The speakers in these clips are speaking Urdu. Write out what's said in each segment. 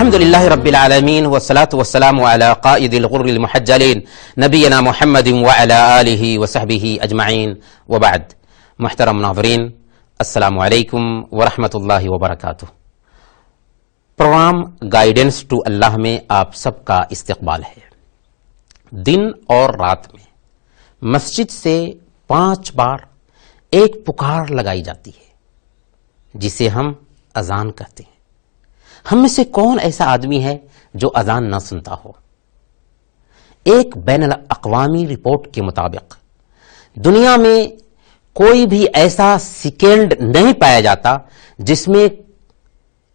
الحمد لله رب العالمين والصلاة والسلام على قائد الغر المحجلين نبينا محمد وعلى آله وصحبه أجمعين وبعد. محترم ناظرین، السلام علیکم ورحمۃ اللہ وبرکاتہ. پروگرام گائیڈنس ٹو اللہ میں آپ سب کا استقبال ہے. دن اور رات میں مسجد سے 5 بار ایک پکار لگائی جاتی ہے جسے ہم اذان کہتے ہیں. ہم میں سے کون ایسا آدمی ہے جو اذان نہ سنتا ہو؟ ایک بین الاقوامی رپورٹ کے مطابق دنیا میں کوئی بھی ایسا سیکنڈ نہیں پایا جاتا جس میں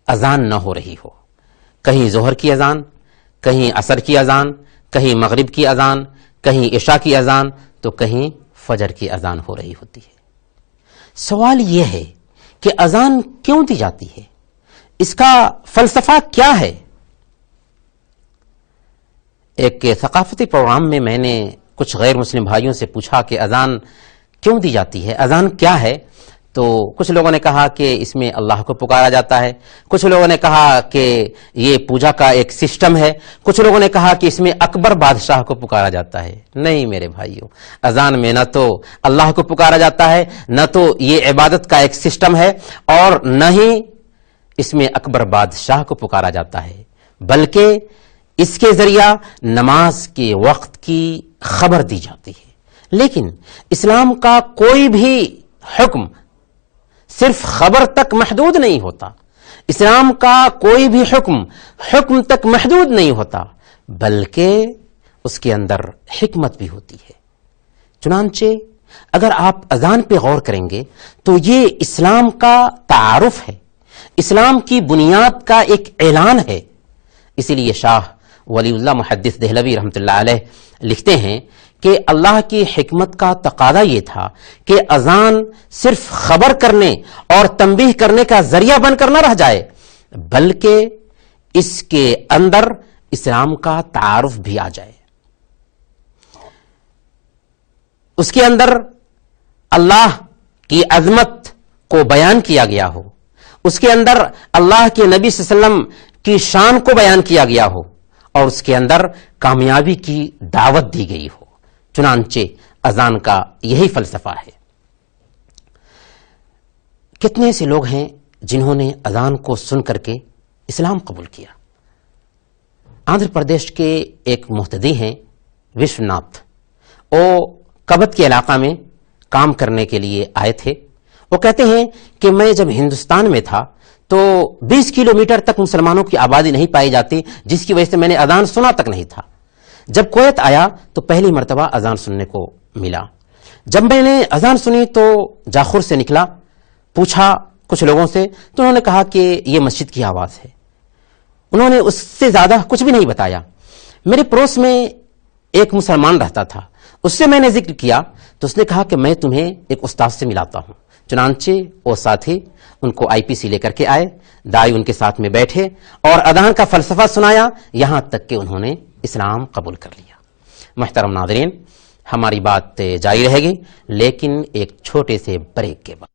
اذان نہ ہو رہی ہو. کہیں ظہر کی اذان، کہیں عصر کی اذان، کہیں مغرب کی اذان، کہیں عشاء کی اذان، تو کہیں فجر کی اذان ہو رہی ہوتی ہے. سوال یہ ہے کہ اذان کیوں دی جاتی ہے؟ اس کا فلسفہ کیا ہے؟ ایک ثقافتی پروگرام میں میں نے کچھ غیر مسلم بھائیوں سے پوچھا کہ اذان کیوں دی جاتی ہے، اذان کیا ہے؟ تو کچھ لوگوں نے کہا کہ اس میں اللہ کو پکارا جاتا ہے، کچھ لوگوں نے کہا کہ یہ پوجا کا ایک سسٹم ہے، کچھ لوگوں نے کہا کہ اس میں اکبر بادشاہ کو پکارا جاتا ہے. نہیں میرے بھائیوں، اذان میں نہ تو اللہ کو پکارا جاتا ہے، نہ تو یہ عبادت کا ایک سسٹم ہے، اور نہ ہی اس میں اکبر بادشاہ کو پکارا جاتا ہے، بلکہ اس کے ذریعہ نماز کے وقت کی خبر دی جاتی ہے. لیکن اسلام کا کوئی بھی حکم صرف خبر تک محدود نہیں ہوتا. اسلام کا کوئی بھی حکم تک محدود نہیں ہوتا، بلکہ اس کے اندر حکمت بھی ہوتی ہے. چنانچہ اگر آپ اذان پہ غور کریں گے تو یہ اسلام کا تعارف ہے، اسلام کی بنیاد کا ایک اعلان ہے. اسی لیے شاہ ولی اللہ محدث دہلوی رحمۃ اللہ علیہ لکھتے ہیں کہ اللہ کی حکمت کا تقاضا یہ تھا کہ اذان صرف خبر کرنے اور تنبیہ کرنے کا ذریعہ بن کر نہ رہ جائے، بلکہ اس کے اندر اسلام کا تعارف بھی آ جائے. اس کے اندر اللہ کی عظمت کو بیان کیا گیا ہو، اس کے اندر اللہ کے نبی صلی اللہ علیہ وسلم کی شان کو بیان کیا گیا ہو، اور اس کے اندر کامیابی کی دعوت دی گئی ہو. چنانچہ اذان کا یہی فلسفہ ہے. کتنے سے لوگ ہیں جنہوں نے اذان کو سن کر کے اسلام قبول کیا. آندھرا پردیش کے ایک مہتدی ہیں وشوناتھ، وہ کبت کے علاقہ میں کام کرنے کے لیے آئے تھے. وہ کہتے ہیں کہ میں جب ہندوستان میں تھا تو 20 کلومیٹر تک مسلمانوں کی آبادی نہیں پائی جاتی، جس کی وجہ سے میں نے اذان سنا تک نہیں تھا. جب کویت آیا تو پہلی مرتبہ اذان سننے کو ملا. جب میں نے اذان سنی تو جاخور سے نکلا، پوچھا کچھ لوگوں سے، تو انہوں نے کہا کہ یہ مسجد کی آواز ہے. انہوں نے اس سے زیادہ کچھ بھی نہیں بتایا. میرے پڑوس میں ایک مسلمان رہتا تھا، اس سے میں نے ذکر کیا تو اس نے کہا کہ میں تمہیں ایک استاد سے ملاتا ہوں. چنانچہ وہ ساتھی ان کو IPC لے کر کے آئے، دائی ان کے ساتھ میں بیٹھے اور اذان کا فلسفہ سنایا، یہاں تک کہ انہوں نے اسلام قبول کر لیا. محترم ناظرین، ہماری بات جاری رہے گی لیکن ایک چھوٹے سے بریک کے بعد.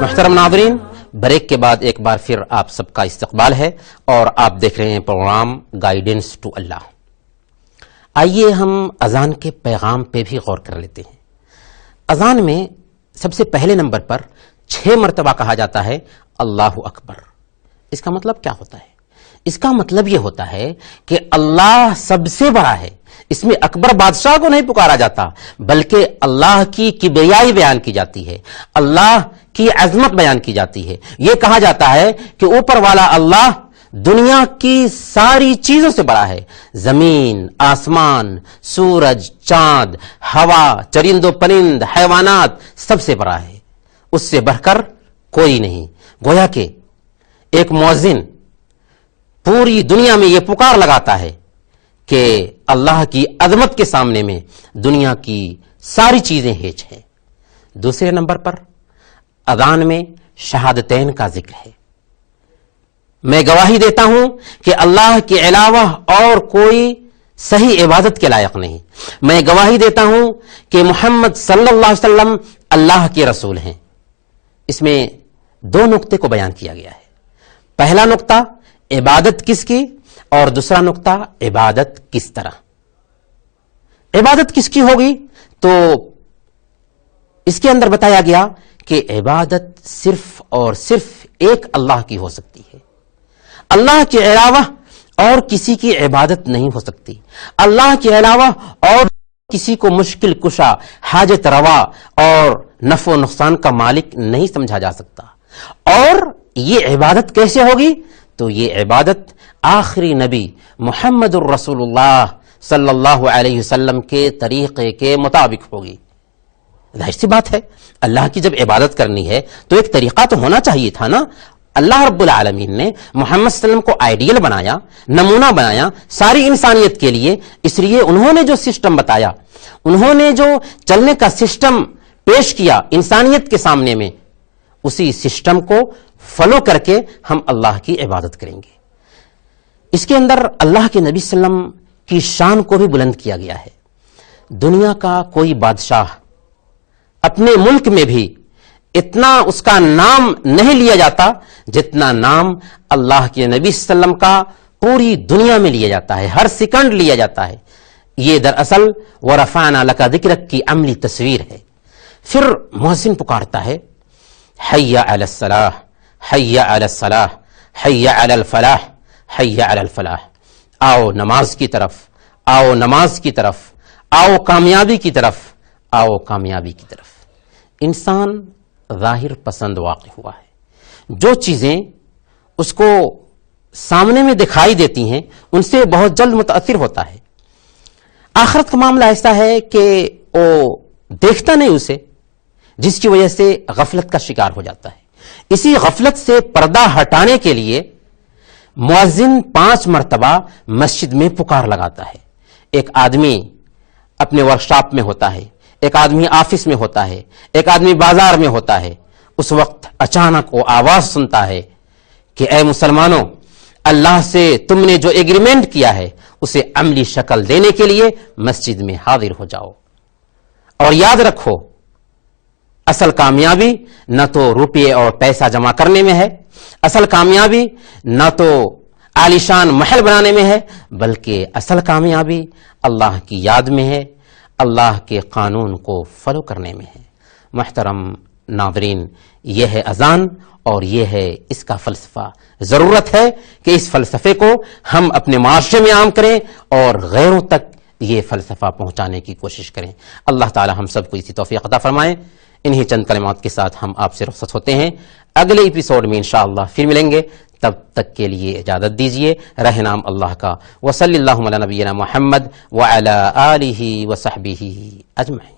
محترم ناظرین، بریک کے بعد ایک بار پھر آپ سب کا استقبال ہے اور آپ دیکھ رہے ہیں پروگرام گائیڈنس ٹو اللہ. آئیے ہم اذان کے پیغام پہ بھی غور کر لیتے ہیں. اذان میں سب سے پہلے نمبر پر 6 مرتبہ کہا جاتا ہے اللہ اکبر. اس کا مطلب کیا ہوتا ہے؟ اس کا مطلب یہ ہوتا ہے کہ اللہ سب سے بڑا ہے. اس میں اکبر بادشاہ کو نہیں پکارا جاتا، بلکہ اللہ کی کبریائی بیان کی جاتی ہے، اللہ کی عظمت بیان کی جاتی ہے. یہ کہا جاتا ہے کہ اوپر والا اللہ دنیا کی ساری چیزوں سے بڑا ہے. زمین، آسمان، سورج، چاند، ہوا، چرند و پرند، حیوانات، سب سے بڑا ہے. اس سے بڑھ کر کوئی نہیں. گویا کہ ایک مؤذن پوری دنیا میں یہ پکار لگاتا ہے کہ اللہ کی عظمت کے سامنے میں دنیا کی ساری چیزیں ہیج ہیں۔ دوسرے نمبر پر اذان میں شہادتین کا ذکر ہے۔ میں گواہی دیتا ہوں کہ اللہ کے علاوہ اور کوئی صحیح عبادت کے لائق نہیں، میں گواہی دیتا ہوں کہ محمد صلی اللہ علیہ وسلم اللہ کے رسول ہیں۔ اس میں دو نقطے کو بیان کیا گیا ہے۔ پہلا نقطہ عبادت کس کی، اور دوسرا نقطہ عبادت کس طرح۔ عبادت کس کی ہوگی تو اس کے اندر بتایا گیا کہ عبادت صرف اور صرف ایک اللہ کی ہو سکتی ہے، اللہ کے علاوہ اور کسی کی عبادت نہیں ہو سکتی، اللہ کے علاوہ اور کسی کو مشکل کشا، حاجت روا اور نفع و نقصان کا مالک نہیں سمجھا جا سکتا۔ اور یہ عبادت کیسے ہوگی تو یہ عبادت آخری نبی محمد الرسول اللہ صلی اللہ علیہ وسلم کے طریقے کے مطابق ہوگی۔ ظاہر سی بات ہے، اللہ کی جب عبادت کرنی ہے تو ایک طریقہ تو ہونا چاہیے تھا نا۔ اللہ رب العالمین نے محمد صلی اللہ علیہ وسلم کو آئیڈیل بنایا، نمونہ بنایا ساری انسانیت کے لیے، اس لیے انہوں نے جو سسٹم بتایا، انہوں نے جو چلنے کا سسٹم پیش کیا انسانیت کے سامنے میں، اسی سسٹم کو فالو کر کے ہم اللہ کی عبادت کریں گے۔ اس کے اندر اللہ کے نبی صلی اللہ علیہ وسلم کی شان کو بھی بلند کیا گیا ہے۔ دنیا کا کوئی بادشاہ اپنے ملک میں بھی اتنا اس کا نام نہیں لیا جاتا جتنا نام اللہ کے نبی صلی اللہ علیہ وسلم کا پوری دنیا میں لیا جاتا ہے، ہر سیکنڈ لیا جاتا ہے۔ یہ دراصل وَرَفَعْنَا لَكَ ذِكْرَكَ کی عملی تصویر ہے۔ پھر مؤذن پکارتا ہے، حی علی الصلاح، حی علی الصلاح، حی علی الفلاح، حی علی الفلاح۔ آؤ نماز کی طرف، آؤ نماز کی طرف، آؤ کامیابی کی طرف، آؤ کامیابی کی طرف۔ انسان ظاہر پسند واقع ہوا ہے، جو چیزیں اس کو سامنے میں دکھائی دیتی ہیں ان سے بہت جلد متاثر ہوتا ہے۔ آخرت کا معاملہ ایسا ہے کہ وہ دیکھتا نہیں اسے، جس کی وجہ سے غفلت کا شکار ہو جاتا ہے۔ اسی غفلت سے پردہ ہٹانے کے لیے مؤذن 5 مرتبہ مسجد میں پکار لگاتا ہے۔ ایک آدمی اپنے ورکشاپ میں ہوتا ہے، ایک آدمی آفس میں ہوتا ہے، ایک آدمی بازار میں ہوتا ہے، اس وقت اچانک وہ آواز سنتا ہے کہ اے مسلمانوں، اللہ سے تم نے جو ایگریمنٹ کیا ہے اسے عملی شکل دینے کے لیے مسجد میں حاضر ہو جاؤ۔ اور یاد رکھو، اصل کامیابی نہ تو روپے اور پیسہ جمع کرنے میں ہے، اصل کامیابی نہ تو عالیشان محل بنانے میں ہے، بلکہ اصل کامیابی اللہ کی یاد میں ہے، اللہ کے قانون کو فالو کرنے میں ہے۔ محترم ناظرین، یہ ہے اذان اور یہ ہے اس کا فلسفہ۔ ضرورت ہے کہ اس فلسفے کو ہم اپنے معاشرے میں عام کریں اور غیروں تک یہ فلسفہ پہنچانے کی کوشش کریں۔ اللہ تعالی ہم سب کو اسی توفیق عطا فرمائے۔ انہی چند کلمات کے ساتھ ہم آپ سے رخصت ہوتے ہیں، اگلے ایپیسوڈ میں انشاءاللہ پھر ملیں گے، تب تک کے لیے اجازت دیجیے۔ رہ نام اللہ کا، وصلی اللہ علی نبینا محمد وعلی آلہ وصحبہ اجمعین۔